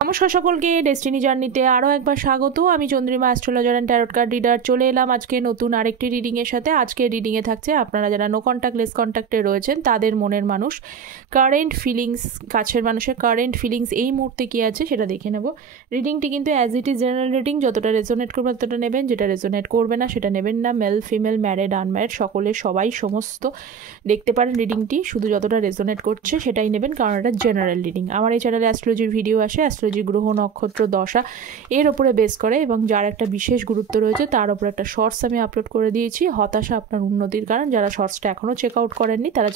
নমস্কার সকলকে, ডেস্টিনি জার্নিতে আরও একবার স্বাগত। আমি Chandrima, astrologer and tarot card reader, চলে এলাম আজকে নতুন আরেকটি রিডিংয়ের সাথে। আজকে রিডিংয়ে থাকছে আপনারা যারা নো কন্ট্যাক্ট লেস কন্ট্যাক্টে রয়েছেন তাদের মনের মানুষ, কারেন্ট ফিলিংস, কাছের মানুষের কারেন্ট ফিলিংস এই মুহূর্তে কী আছে সেটা দেখে নেব। রিডিংটি কিন্তু as it is general reading, যতটা রেজোনেট করবে ততটা নেবেন, যেটা রেজোনেট করবে না সেটা নেবেন না। মেল ফিমেল, ম্যারিড আনম্যারিড, সকলে সবাই সমস্ত দেখতে পারেন রিডিংটি, শুধু যতটা রেজোনেট করছে সেটাই নেবেন, কারণ এটা জেনারেল রিডিং। আমার এই চ্যানেলে অ্যাস্ট্রোলজির ভিডিও আসে, অ্যাস্ট্রোলজি গ্রহ, নক্ষত্র, দশা এর ওপরে বেস করে, এবং যার একটা বিশেষ গুরুত্ব রয়েছে তার ওপর একটা শর্টস আমি আপলোড করে দিয়েছি, হতাশা আপনার উন্নতির কারণ। যারা শর্টসটা এখনও চেক আউট করেননি তারা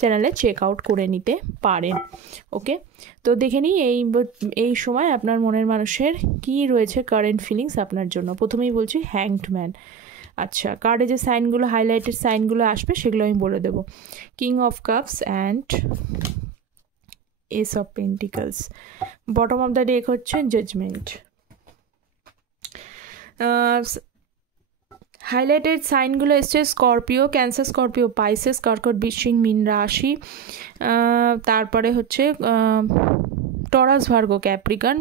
চ্যানেলে চেক আউট করে নিতে পারেন। ওকে, তো দেখে নিই এই সময় আপনার মনের মানুষের কি রয়েছে কারেন্ট ফিলিংস আপনার জন্য। প্রথমেই বলছি হ্যাংড ম্যান। আচ্ছা, কার্ডে যে সাইনগুলো, হাইলাইটেড সাইনগুলো আসবে সেগুলো আমি বলে দেবো। King of cups and S of pentacles. Bottom of the deck হচ্ছে জাজমেন্ট। হাইলাইটেড সাইনগুলো এসছে স্করপিও, ক্যান্সার, স্করপিও, পাইসেস, কর্কট, বৃশ্চিক, মীন রাশি, তারপরে হচ্ছে টরাস, ভার্গো, ক্যাপ্রিকন,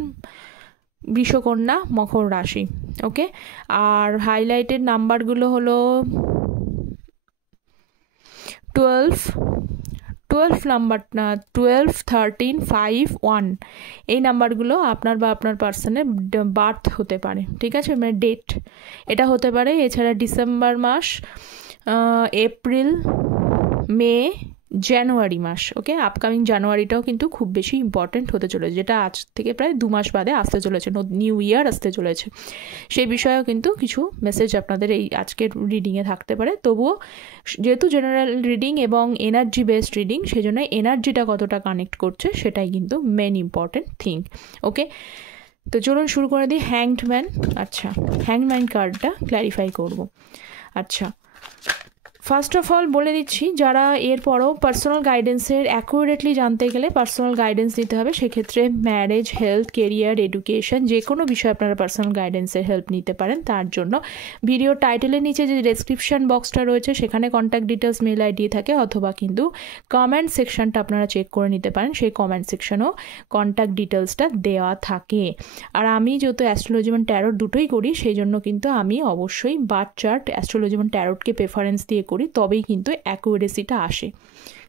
বৃষকন্যা, মকর রাশি। ওকে, আর হাইলাইটেড নাম্বারগুলো হলো 12 নাম্বার, 12, 13, 5, 1 এই নাম্বারগুলো আপনার বা আপনার পার্সনের বার্থ হতে পারে, ঠিক আছে, মানে ডেট এটা হতে পারে। এছাড়া ডিসেম্বর মাস, এপ্রিল, মে, জানুয়ারি মাস। ওকে, আপকামিং জানুয়ারিটাও কিন্তু খুব বেশি ইম্পর্টেন্ট হতে চলেছে, যেটা আজ থেকে প্রায় 2 মাস বাদে আসতে চলেছে, নিউ ইয়ার আসতে চলেছে। সেই বিষয়েও কিন্তু কিছু মেসেজ আপনাদের এই আজকের রিডিংয়ে থাকতে পারে। তবুও যেহেতু জেনারেল রিডিং এবং এনার্জি বেসড রিডিং, সেই জন্য এনার্জিটা কতটা কানেক্ট করছে সেটাই কিন্তু মেন ইম্পর্টেন্ট থিং। ওকে, তো চলুন শুরু করে দিই। Hanged man. আচ্ছা, হ্যাংড ম্যান কার্ডটা ক্ল্যারিফাই করব। আচ্ছা, ফার্স্ট অফ অল বলে দিচ্ছি, যারা এরপরও পার্সোনাল গাইডেন্সের অ্যাকুরেটলি জানতে গেলে পার্সোনাল গাইডেন্স দিতে হবে, সেক্ষেত্রে ম্যারেজ, হেলথ, কেরিয়ার, এডুকেশন যে কোনো বিষয়ে আপনারা পার্সোনাল গাইডেন্সের হেল্প নিতে পারেন। তার জন্য ভিডিও টাইটেলের নিচে যে ডেসক্রিপশন বক্সটা রয়েছে সেখানে কন্ট্যাক্ট ডিটেলস, মেল আইডি থাকে, অথবা কিন্তু কমেন্ট সেকশনটা আপনারা চেক করে নিতে পারেন, সেই কমেন্ট সেকশনেও কন্ট্যাক্ট ডিটেলসটা দেওয়া থাকে। আর আমি যেহেতু অ্যাস্ট্রোলজি এবং ট্যারট দুটোই করি, সেই জন্য কিন্তু আমি অবশ্যই বার্থ চার্ট, অ্যাস্ট্রোলজি এবং ট্যারটকে প্রেফারেন্স দিয়ে করি, তবেই কিন্তু অ্যাকুরেসিটা আসে।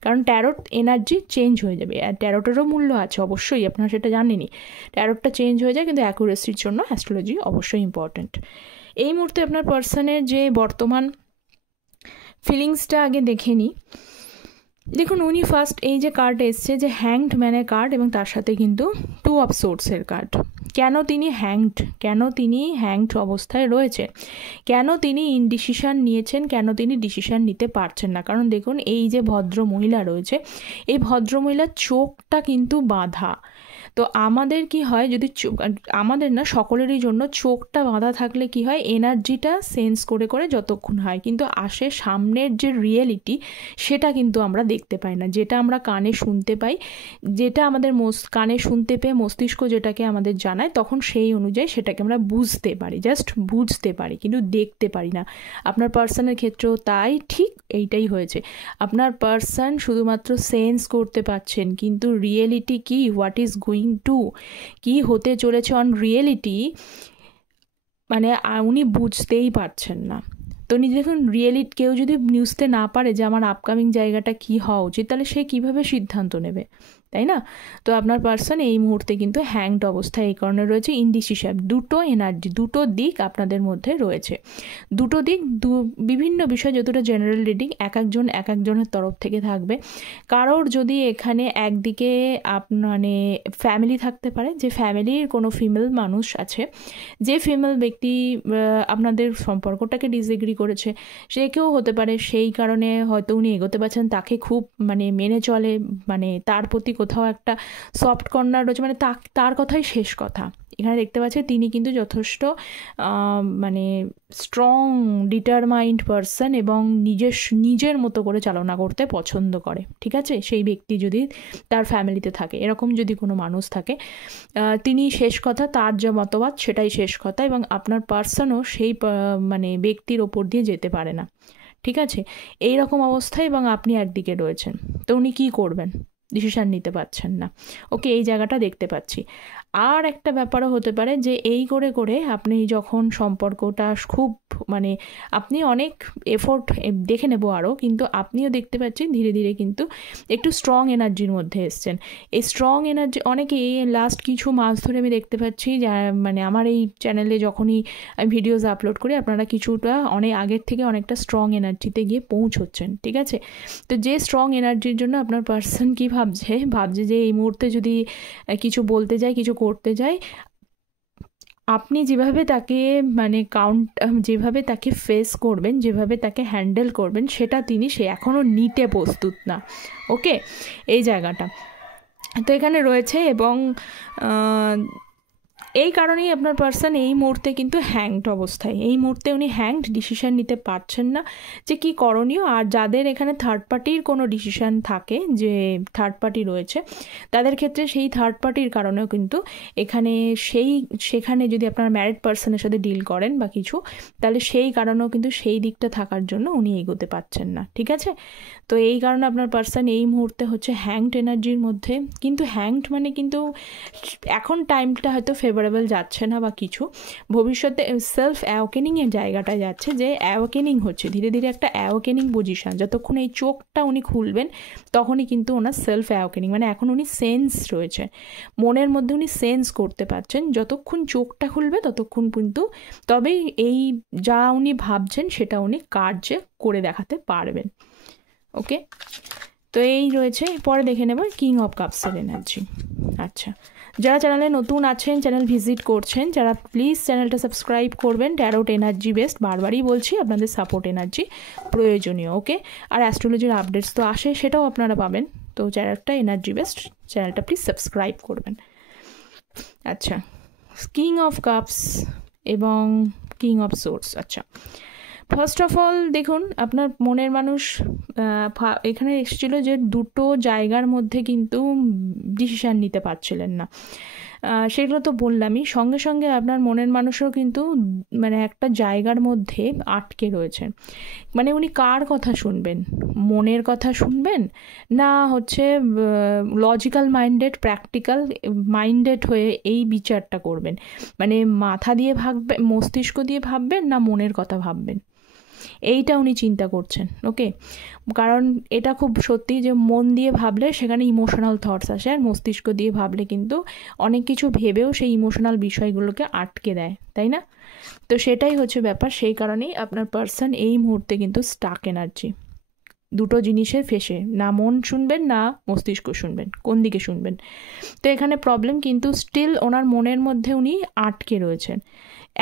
কারণ ট্যারট এনার্জি চেঞ্জ হয়ে যাবে, আর ট্যারটেরও মূল্য আছে অবশ্যই, আপনারা সেটা জানেনই। ট্যারটটা চেঞ্জ হয়ে যায়, কিন্তু অ্যাকুরেসির জন্য অ্যাস্ট্রোলজি অবশ্যই ইম্পর্ট্যান্ট। এই মুহূর্তে আপনার পার্সনের যে বর্তমান ফিলিংসটা আগে দেখে নিই। দেখুন, উনি ফার্স্ট এই যে কার্ড এসছে, যে হ্যাংড ম্যানের কার্ড, এবং তার সাথে কিন্তু 2 অফ সোর্সের কার্ড। কেন তিনি হ্যাংড অবস্থায় রয়েছে, কেন তিনি ইনডিসিশন নিয়েছেন, কেন তিনি ডিসিশন নিতে পারছেন না? কারণ দেখুন, এই যে ভদ্র মহিলা রয়েছে, এই ভদ্রমহিলার চোখটা কিন্তু বাঁধা। তো আমাদের কি হয়, যদি আমাদের না, সকলেরই জন্য চোখটা বাঁধা থাকলে কি হয়, এনার্জিটা সেন্স করে করে যতক্ষণ হয়, কিন্তু আসে সামনের যে রিয়েলিটি সেটা কিন্তু আমরা দেখতে পাই না। যেটা আমরা কানে শুনতে পাই, যেটা আমাদের কানে শুনতে পেয়ে মস্তিষ্ক যেটাকে আমাদের জানায়, তখন সেই অনুযায়ী সেটাকে আমরা বুঝতে পারি, জাস্ট বুঝতে পারি, কিন্তু দেখতে পারি না। আপনার পার্সনের ক্ষেত্রেও তাই, ঠিক এইটাই হয়েছে। আপনার পার্সন শুধুমাত্র সেন্স করতে পারছেন, কিন্তু রিয়েলিটি কি, হোয়াট ইজ গোয়িং টু, কি হতে চলেছে অন রিয়েলিটি, মানে উনি বুঝতেই পারছেন না। তো দেখুন, রিয়েলিটি কেউ যদি বুঝতে না পারে যে আমার আপকামিং জায়গাটা কি হওয়া উচিত, তাহলে সে কিভাবে সিদ্ধান্ত নেবে, তাই না? তো আপনার পার্সন এই মুহূর্তে কিন্তু হ্যাংড অবস্থায় এই কারণে রয়েছে, ইনডিসিশন। দুটো এনার্জি, দুটো দিক আপনাদের মধ্যে রয়েছে, দুটো দিক, বিভিন্ন বিষয়। যতটা জেনারেল রিডিং, এক একজনের তরফ থেকে থাকবে। কারোর যদি এখানে একদিকে মানে ফ্যামিলি থাকতে পারে, যে ফ্যামিলির কোনো ফিমেল মানুষ আছে, যে ফিমেল ব্যক্তি আপনাদের সম্পর্কটাকে ডিসএগ্রি করেছে, সে কেউ হতে পারে। সেই কারণে হয়তো উনি এগোতে পারছেন, তাকে খুব মানে মেনে চলে, মানে তার প্রতি কোথাও একটা সফট কর্নার রয়েছে, মানে তার কথাই শেষ কথা। এখানে দেখতে পাচ্ছি তিনি কিন্তু যথেষ্ট মানে স্ট্রং, ডিটারমাইন্ড পারসন, এবং নিজের মতো করে চালনা করতে পছন্দ করে, ঠিক আছে? সেই ব্যক্তি যদি তার ফ্যামিলিতে থাকে, এরকম যদি কোনো মানুষ থাকে, তিনি শেষ কথা, তার যা মতবাদ সেটাই শেষ কথা, এবং আপনার পার্সনও সেই মানে ব্যক্তির ওপর দিয়ে যেতে পারে না, ঠিক আছে? এই রকম অবস্থায়, এবং আপনি একদিকে রয়েছেন, তো উনি কী করবেন, ডিসিশান নিতে পারছেন না। ওকে, এই জায়গাটা দেখতে পাচ্ছি। আর একটা ব্যাপারও হতে পারে যে এই করে করে আপনি যখন সম্পর্কটা খুব মানে আপনি অনেক এফোর্ট দেখে নেব আরও, কিন্তু আপনিও দেখতে পাচ্ছেন ধীরে ধীরে কিন্তু একটু স্ট্রং এনার্জির মধ্যে এসছেন। এই স্ট্রং এনার্জি অনেকে লাস্ট কিছু মাস ধরে আমি দেখতে পাচ্ছি যা মানে আমার এই চ্যানেলে যখনই আমি ভিডিওস আপলোড করি আপনারা কিছুটা অনেক আগের থেকে অনেকটা স্ট্রং এনার্জিতে গিয়ে পৌঁছচ্ছেন, ঠিক আছে? তো যে স্ট্রং এনার্জির জন্য আপনার পার্সন কী ভাবছে যে এই মুহূর্তে যদি কিছু বলতে যায়, কিছু করতে যায়, আপনি যেভাবে তাকে মানে যেভাবে তাকে ফেস করবেন, যেভাবে তাকে হ্যান্ডেল করবেন, সেটা সে এখনও নিতে প্রস্তুত না। ওকে, এই জায়গাটা তো এখানে রয়েছে। এবং এই কারণেই আপনার পার্সন এই মুহূর্তে কিন্তু হ্যাংড অবস্থায়, এই মুহূর্তে উনি হ্যাংড, ডিসিশান নিতে পারছেন না যে কী করণীয়। আর যাদের এখানে থার্ড পার্টির কোনো ডিসিশান থাকে, যে থার্ড পার্টি রয়েছে, তাদের ক্ষেত্রে সেই থার্ড পার্টির কারণেও কিন্তু এখানে সেখানে যদি আপনার ম্যারিড পার্সনের সাথে ডিল করেন বা কিছু, তাহলে সেই কারণেও কিন্তু সেই দিকটা থাকার জন্য উনি এগোতে পারছেন না, ঠিক আছে? তো এই কারণে আপনার পার্সন এই মুহূর্তে হচ্ছে হ্যাংড এনার্জির মধ্যে। কিন্তু হ্যাংড মানে কিন্তু এখন টাইমটা হয়তো ফেভারেবল যাচ্ছে না বা কিছু, ভবিষ্যতে সেলফ অ্যাওকেনিংয়ের জায়গাটায় যাচ্ছে, যে অ্যাওকেনিং হচ্ছে ধীরে ধীরে একটা অ্যাওকেনিং পজিশান। যতক্ষণ এই চোখটা উনি খুলবেন তখনই কিন্তু ওনার সেলফ অ্যাওকেনিং, মানে এখন উনি সেন্স রয়েছে মনের মধ্যে, উনি সেন্স করতে পারছেন। যতক্ষণ চোখটা খুলবে ততক্ষণ কিন্তু তবেই এই যা উনি ভাবছেন সেটা উনি কার্যে করে দেখাতে পারবেন। ওকে, তো এই রয়েছে। পরে দেখে নেব কিং অফ কাপসের এনার্জি। আচ্ছা, যারা চ্যানেলে নতুন আছেন, চ্যানেল ভিজিট করছেন, যারা প্লিজ চ্যানেলটা সাবস্ক্রাইব করবেন। ট্যারোট এনার্জি বেস্ট, বারবারই বলছি, আপনাদের সাপোর্ট এনার্জি প্রয়োজনীয়। ওকে, আর অ্যাস্ট্রোলজির আপডেটস তো আসে, সেটাও আপনারা পাবেন। তো চ্যানেলটা এনার্জি বেস্ট, চ্যানেলটা প্লিজ সাবস্ক্রাইব করবেন। আচ্ছা, কিং অফ কাপস এবং কিং অফ সোর্স। আচ্ছা, ফার্স্ট অফ অল দেখুন, আপনার মনের মানুষ এখানে এসেছিল যে দুটো জায়গার মধ্যে কিন্তু ডিসিশান নিতে পারছিলেন না, সেগুলো তো বললামই। সঙ্গে সঙ্গে আপনার মনের মানুষও কিন্তু মানে একটা জায়গার মধ্যে আটকে রয়েছেন। মানে উনি কার কথা শুনবেন, মনের কথা শুনবেন না হচ্ছে লজিক্যাল মাইন্ডেড, প্র্যাকটিক্যাল মাইন্ডেড হয়ে এই বিচারটা করবেন, মানে মাথা দিয়ে ভাববেন, মস্তিষ্ক দিয়ে ভাববেন না মনের কথা ভাববেন, এইটা উনি চিন্তা করছেন। ওকে, কারণ এটা খুব সত্যি যে মন দিয়ে ভাবলে সেখানে ইমোশনাল থটস আসে, আর মস্তিষ্ক দিয়ে ভাবলে কিন্তু অনেক কিছু ভেবেও সেই ইমোশনাল বিষয়গুলোকে আটকে দেয়, তাই না? তো সেটাই হচ্ছে ব্যাপার। সেই কারণেই আপনার পার্সন এই মুহূর্তে কিন্তু স্টাক এনার্জি, দুটো জিনিসের ফেসে, না মন শুনবেন না মস্তিষ্ক শুনবেন, কোন দিকে শুনবেন। তো এখানে প্রবলেম, কিন্তু স্টিল ওনার মনের মধ্যে উনি আটকে রয়েছেন,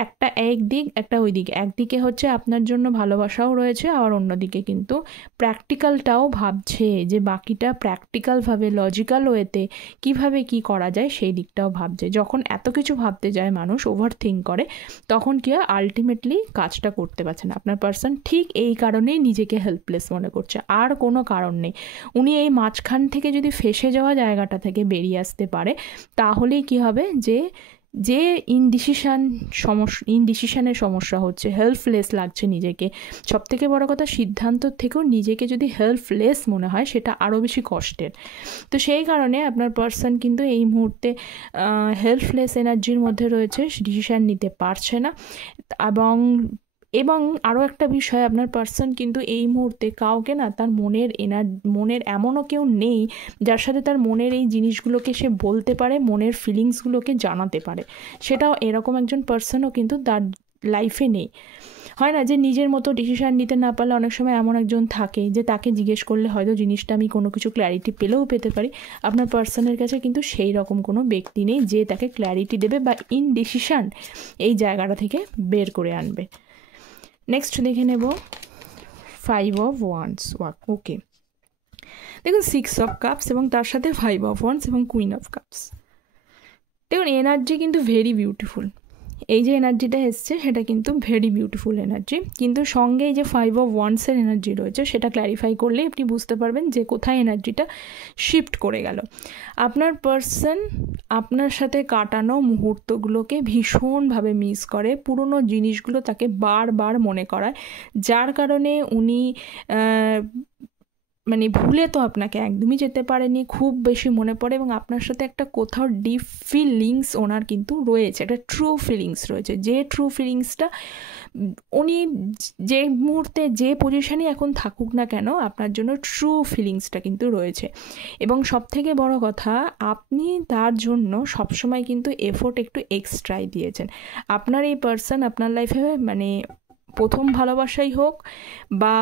একটা একদিক একটা ওই দিক। একদিকে হচ্ছে আপনার জন্য ভালোবাসাও রয়েছে, আবার অন্যদিকে কিন্তু প্র্যাকটিক্যালটাও ভাবছে, যে বাকিটা প্র্যাকটিক্যালভাবে লজিক্যাল ওয়েতে কীভাবে কী করা যায় সেই দিকটাও ভাবছে। যখন এত কিছু ভাবতে যায় মানুষ, ওভার থিঙ্ক করে, তখন কি হয়, আলটিমেটলি কাজটা করতে পারছে না। আপনার পার্সন ঠিক এই কারণেই নিজেকে হেল্পলেস মনে করছে, আর কোনো কারণ নেই। উনি এই মাঝখান থেকে যদি ফেসে যাওয়া জায়গাটা থেকে বেরিয়ে আসতে পারে, তাহলেই কি হবে, যে ইনডিসিশনের সমস্যা হচ্ছে, হেল্পলেস লাগছে নিজেকে, সবথেকে বড় কথা সিদ্ধান্ত থেকেও নিজেকে যদি হেল্পলেস মনে হয়, সেটা আরও বেশি কষ্টের। তো সেই কারণে আপনার পার্সন কিন্তু এই মুহূর্তে হেল্পলেস এনার্জির মধ্যে রয়েছে, ডিসিশান নিতে পারছে না। এবং আরও একটা বিষয়, আপনার পার্সন কিন্তু এই মুহূর্তে কাউকে না, তার মনের এমনও কেউ নেই যার সাথে তার মনের এই জিনিসগুলোকে সে বলতে পারে, মনের ফিলিংসগুলোকে জানাতে পারে। সেটাও এরকম একজন পার্সনও কিন্তু তার লাইফে নেই। হয় না যে নিজের মতো ডিসিশান নিতে না পারলে অনেক সময় এমন একজন থাকে যে তাকে জিজ্ঞেস করলে হয়তো জিনিসটা আমি কোনো কিছু ক্ল্যারিটি পেতে পারি। আপনার পার্সনের কাছে কিন্তু সেই রকম কোনো ব্যক্তি নেই যে তাকে ক্ল্যারিটি দেবে বা ইনডিসিশান এই জায়গাটা থেকে বের করে আনবে। নেক্সট দেখে নেব 5 অফ ওয়ান্ডস। ওকে, দেখুন 6 অফ কাপস এবং তার সাথে 5 অফ ওয়ান্ডস এবং কুইন অফ কাপস। দেখুন এনার্জি কিন্তু ভেরি বিউটিফুল, এই যে এনার্জিটা এসছে সেটা কিন্তু ভেরি বিউটিফুল এনার্জি, কিন্তু সঙ্গে এই যে 5 অফ ওয়ান্ডসের এনার্জি রয়েছে সেটা ক্ল্যারিফাই করলে আপনি বুঝতে পারবেন যে কোথায় এনার্জিটা শিফট করে গেল। আপনার পার্সন আপনার সাথে কাটানো মুহূর্তগুলোকে ভীষণভাবে মিস করে, পুরনো জিনিসগুলো তাকে বারবার মনে করায়, যার কারণে উনি মানে ভুলে তো আপনাকে একদমই যেতে পারেনি, খুব বেশি মনে পড়ে এবং আপনার সাথে একটা কোথাও ডিপ ফিলিংস ওনার কিন্তু রয়েছে, একটা ট্রু ফিলিংস রয়েছে, যে ট্রু ফিলিংসটা উনি যে মুহূর্তে যে পজিশনে এখন থাকুক না কেন আপনার জন্য ট্রু ফিলিংসটা কিন্তু রয়েছে। এবং সবথেকে বড় কথা, আপনি তার জন্য সবসময় কিন্তু এফোর্ট একটু এক্সট্রাই দিয়েছেন। আপনার এই পার্সন আপনার লাইফে মানে প্রথম ভালোবাসাই হোক বা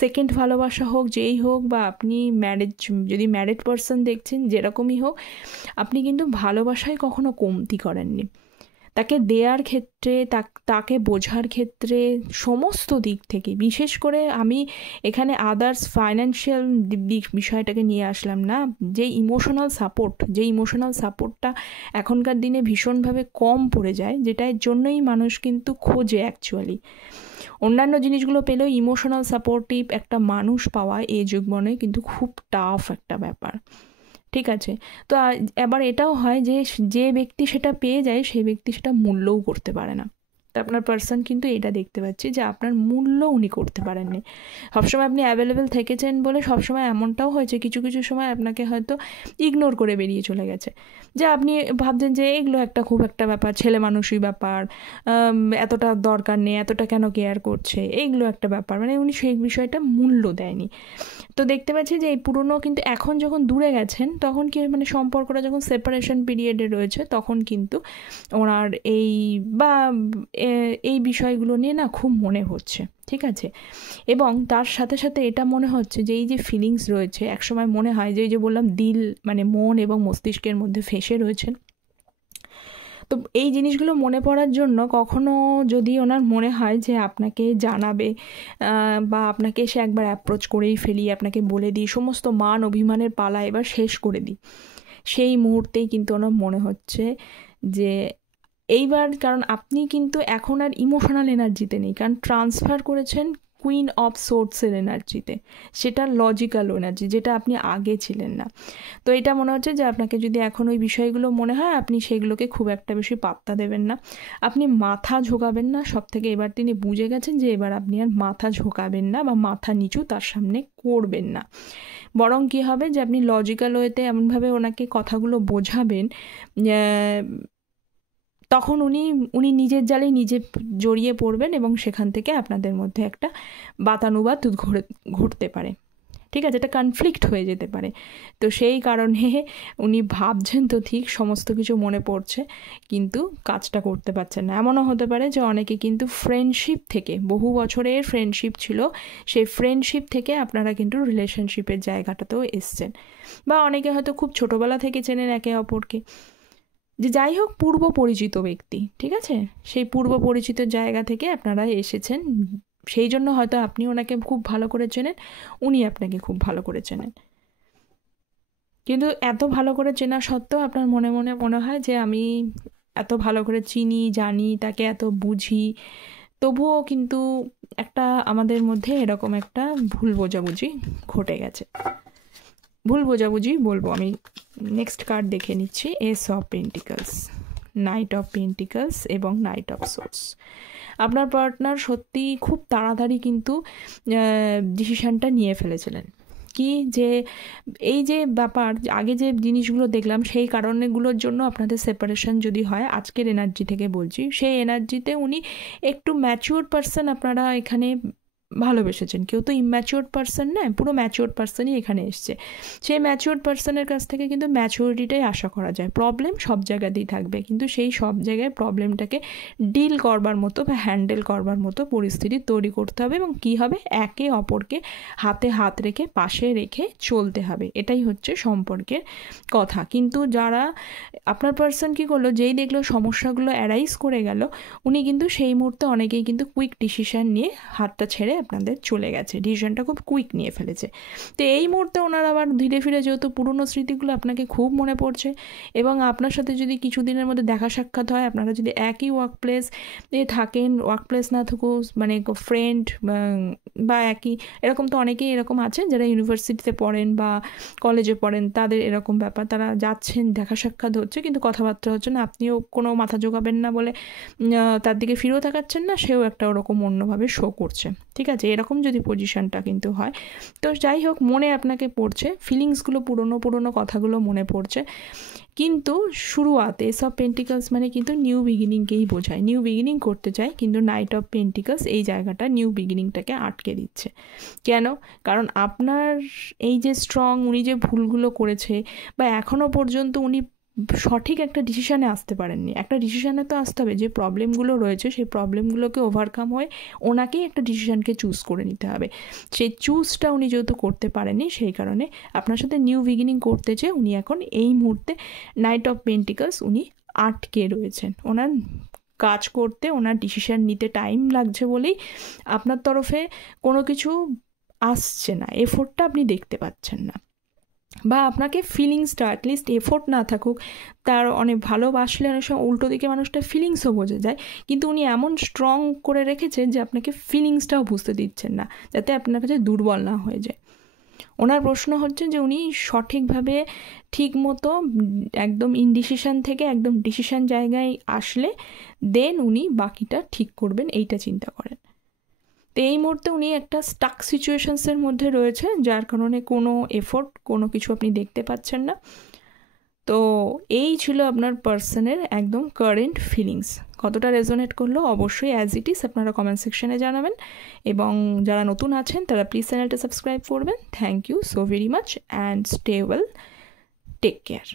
সেকেন্ড ভালোবাসা হোক, যেই হোক, বা আপনি যদি ম্যারিড পার্সন দেখছেন, যেরকমই হোক, আপনি কিন্তু ভালোবাসায় কখনো কমতি করেননি। তাকে দেয়ার ক্ষেত্রে, তাকে বোঝার ক্ষেত্রে, সমস্ত দিক থেকে, বিশেষ করে আমি এখানে আদার্স ফাইন্যান্সিয়াল বিষয়টাকে নিয়ে আসলাম না, যে ইমোশনাল সাপোর্টটা এখনকার দিনে ভীষণভাবে কম পড়ে যায়, যেটার জন্যই মানুষ কিন্তু খোঁজে অ্যাকচুয়ালি। অন্যান্য জিনিসগুলো পেলেও ইমোশনাল সাপোর্টিভ একটা মানুষ পাওয়া এই যুগমনে কিন্তু খুব টাফ একটা ব্যাপার, ঠিক আছে? তো এবার এটাও হয় যে ব্যক্তি সেটা পেয়ে যায় সেই ব্যক্তি সেটা মূল্যও করতে পারে না। তো আপনার পার্সন কিন্তু এটা দেখতে পাচ্ছি যে আপনার মূল্য উনি করতে পারেননি। সবসময় আপনি অ্যাভেলেবেল থেকেছেন বলে সবসময় এমনটাও হয়েছে কিছু কিছু সময় আপনাকে হয়তো ইগনোর করে বেরিয়ে চলে গেছে, যে আপনি ভাবছেন যে এগুলো খুব একটা ব্যাপার, ছেলে মানুষই ব্যাপার, এতটা দরকার নেই, এতটা কেন কেয়ার করছে, এইগুলো একটা ব্যাপার, মানে উনি সেই বিষয়টা মূল্য দেয়নি। তো দেখতে পাচ্ছি যে এই পুরনো কিন্তু এখন যখন দূরে গেছেন তখন কি মানে সম্পর্কটা যখন সেপারেশন পিরিয়ডে রয়েছে তখন কিন্তু ওনার এই বিষয়গুলো নিয়ে না খুব মনে হচ্ছে, ঠিক আছে? এবং তার সাথে সাথে এটা মনে হচ্ছে যে এই যে ফিলিংস রয়েছে, একসময় মনে হয় যে এই যে বললাম দিল মানে মন এবং মস্তিষ্কের মধ্যে ফেঁসে রয়েছেন। তো এই জিনিসগুলো মনে পড়ার জন্য কখনো যদি ওনার মনে হয় যে আপনাকে জানাবে বা আপনাকে এসে একবার অ্যাপ্রোচ করেই ফেলি, আপনাকে বলে দিই, সমস্ত মান অভিমানের পালা এবার শেষ করে দিই, সেই মুহূর্তেই কিন্তু ওনার মনে হচ্ছে যে এইবার, কারণ আপনি কিন্তু এখন আর ইমোশনাল এনার্জিতে নেই, কারণ ট্রান্সফার করেছেন কুইন অফ সোর্সের এনার্জিতে, সেটা লজিক্যাল এনার্জি, যেটা আপনি আগে ছিলেন না। তো এটা মনে হচ্ছে যে আপনাকে যদি এখন ওই বিষয়গুলো মনে হয় আপনি সেগুলোকে খুব একটা বেশি পাত্তা দেবেন না, আপনি মাথা ঝোঁকাবেন না। সব থেকে এবার তিনি বুঝে গেছেন যে এবার আপনি আর মাথা ঝোঁকাবেন না বা মাথা নিচু তার সামনে করবেন না, বরং কী হবে যে আপনি লজিক্যাল ওয়েতে এমনভাবে ওনাকে কথাগুলো বোঝাবেন তখন উনি নিজের জালে নিজে জড়িয়ে পড়বেন এবং সেখান থেকে আপনাদের মধ্যে একটা বাতানুবাদ ঘটতে পারে, ঠিক আছে? এটা কনফ্লিক্ট হয়ে যেতে পারে। তো সেই কারণে উনি ভাবছেন তো ঠিক, সমস্ত কিছু মনে পড়ছে, কিন্তু কাজটা করতে পারছেন না। এমনও হতে পারে যে অনেকে কিন্তু ফ্রেন্ডশিপ থেকে, বহু বছরের ফ্রেন্ডশিপ ছিল, সেই ফ্রেন্ডশিপ থেকে আপনারা কিন্তু রিলেশনশিপের জায়গাটাতেও এসছেন, বা অনেকে হয়তো খুব ছোটোবেলা থেকে চেনেন একে অপরকে, যে যাই হোক পূর্ব পরিচিত ব্যক্তি, ঠিক আছে? সেই পূর্ব পরিচিত জায়গা থেকে আপনারা এসেছেন, সেই জন্য হয়তো আপনি ওনাকে খুব ভালো করে চেনেন, উনি আপনাকে খুব ভালো করে চেনেন, কিন্তু এত ভালো করে চেনা সত্ত্বেও আপনার মনে মনে মনে হয় যে আমি এত ভালো করে চিনি, জানি, তাকে এত বুঝি, তবুও কিন্তু একটা আমাদের মধ্যে এরকম একটা ভুল বোঝাবুঝি ঘটে গেছে। ভুল বোঝাবুঝি বলবো আমি, নেক্সট কার্ড দেখে নিচ্ছি, S of pentacles, night of pentacles এবং নাইট অফ সোর্স। আপনার পার্টনার সত্যি খুব তাড়াতাড়ি কিন্তু ডিসিশানটা নিয়ে ফেলেছিলেন, কি যে এই যে ব্যাপার, আগে যে জিনিসগুলো দেখলাম সেই কারণগুলোর জন্য আপনাদের সেপারেশন যদি হয়, আজকের এনার্জি থেকে বলছি, সেই এনার্জিতে উনি একটু ম্যাচিওর পার্সন আপনারা এখানে ভালোবেসেছেন, কেউ তো ইম্যাচিওর পার্সন নয়, পুরো ম্যাচিওর পার্সনই এখানে এসছে। সেই ম্যাচিওর পার্সনের কাছ থেকে কিন্তু ম্যাচিওরিটিটাই আশা করা যায়। প্রবলেম সব জায়গাতেই থাকবে, কিন্তু সেই সব জায়গায় প্রবলেমটাকে ডিল করবার মতো বা হ্যান্ডেল করবার মতো পরিস্থিতি তৈরি করতে হবে, এবং কী হবে, একে অপরকে হাতে হাত রেখে পাশে রেখে চলতে হবে, এটাই হচ্ছে সম্পর্কের কথা। কিন্তু যারা আপনার পার্সন কী করলো, যেই দেখলো সমস্যাগুলো অ্যারাইজ করে গেল, উনি কিন্তু সেই মুহূর্তে অনেকেই কিন্তু কুইক ডিসিশান নিয়ে হাতটা ছেড়ে আপনাদের চলে গেছে, ডিসিশনটা খুব কুইক নিয়ে ফেলেছে। তো এই মুহূর্তে ওনার আবার ধীরে ফিরে যেহেতু পুরনো স্মৃতিগুলো আপনাকে খুব মনে পড়ছে, এবং আপনার সাথে যদি কিছুদিনের মধ্যে দেখা সাক্ষাৎ হয়, আপনারা যদি একই ওয়ার্ক প্লেস থাকেন, ওয়ার্ক প্লেস না থাকুক মানে ফ্রেন্ড বা একই, এরকম তো অনেকেই এরকম আছে যারা ইউনিভার্সিটিতে পড়েন বা কলেজে পড়েন, তাদের এরকম ব্যাপার, তারা যাচ্ছেন, দেখা সাক্ষাৎ হচ্ছে কিন্তু কথাবার্তা হচ্ছে না, আপনিও কোনো মাথা জোগাবেন না বলে তার দিকে ফিরেও তাকাচ্ছেন না, সেও একটা ওরকম অন্যভাবে শো করছে, ঠিক ঠিক আছে, এরকম যদি পজিশনটা কিন্তু হয়। তো যাই হোক, মনে আপনাকে পড়ছে, ফিলিংসগুলো পুরনো কথাগুলো মনে পড়ছে, কিন্তু শুরুয়াতে এস অফ পেন্টিকলস মানে কিন্তু নিউ বিগিনিংকেই বোঝায়, নিউ বিগিনিং করতে চায়, কিন্তু নাইট অফ পেন্টিকলস এই জায়গাটা নিউ বিগিনিংটাকে আটকে দিচ্ছে। কেন? কারণ আপনার এই যে স্ট্রং, উনি যে ভুলগুলো করেছে বা এখনও পর্যন্ত উনি সঠিক একটা ডিসিশানে আসতে পারেননি, একটা ডিসিশানে তো আসতে হবে, যে প্রবলেমগুলো রয়েছে সেই প্রবলেমগুলোকে ওভারকাম হয়ে ওনাকেই একটা ডিসিশানকে চুজ করে নিতে হবে। সেই চুজটা উনি যেহেতু করতে পারেনি, সেই কারণে আপনার সাথে নিউ বিগিনিং করতে চেয়ে উনি এখন এই মুহূর্তে নাইট অফ পেন্টিকলস উনি আটকে রয়েছেন। ওনার কাজ করতে, ওনার ডিসিশান নিতে টাইম লাগছে বলেই আপনার তরফে কোনো কিছু আসছে না, এফোর্টটা আপনি দেখতে পাচ্ছেন না, বা আপনাকে ফিলিংসটা, অ্যাটলিস্ট এফোর্ট না থাকুক, তার অনেক ভালোবাসলে অনেক সময় উল্টো দিকে মানুষটা ফিলিংসও বোঝা যায়, কিন্তু উনি এমন স্ট্রং করে রেখেছেন যে আপনাকে ফিলিংসটাও বুঝতে দিচ্ছেন না, যাতে আপনার কাছে দুর্বল না হয়ে যায়। ওনার প্রশ্ন হচ্ছে যে উনি সঠিকভাবে ঠিক মতো একদম ইনডিসিশন থেকে একদম ডিসিশন জায়গায় আসলে দেন উনি বাকিটা ঠিক করবেন, এইটা চিন্তা করেন। তো এই মুহূর্তে উনি একটা স্টাক সিচুয়েশনসের মধ্যে রয়েছে, যার কারণে কোনো এফোর্ট, কোনো কিছু আপনি দেখতে পাচ্ছেন না। তো এই ছিল আপনার পার্সনের একদম কারেন্ট ফিলিংস। কতটা রেজোনেট করলো অবশ্যই অ্যাজ ইট ইজ আপনারা কমেন্ট সেকশনে জানাবেন, এবং যারা নতুন আছেন তারা প্লিজ চ্যানেলটা সাবস্ক্রাইব করবেন। Thank you so very much and stay well, take care.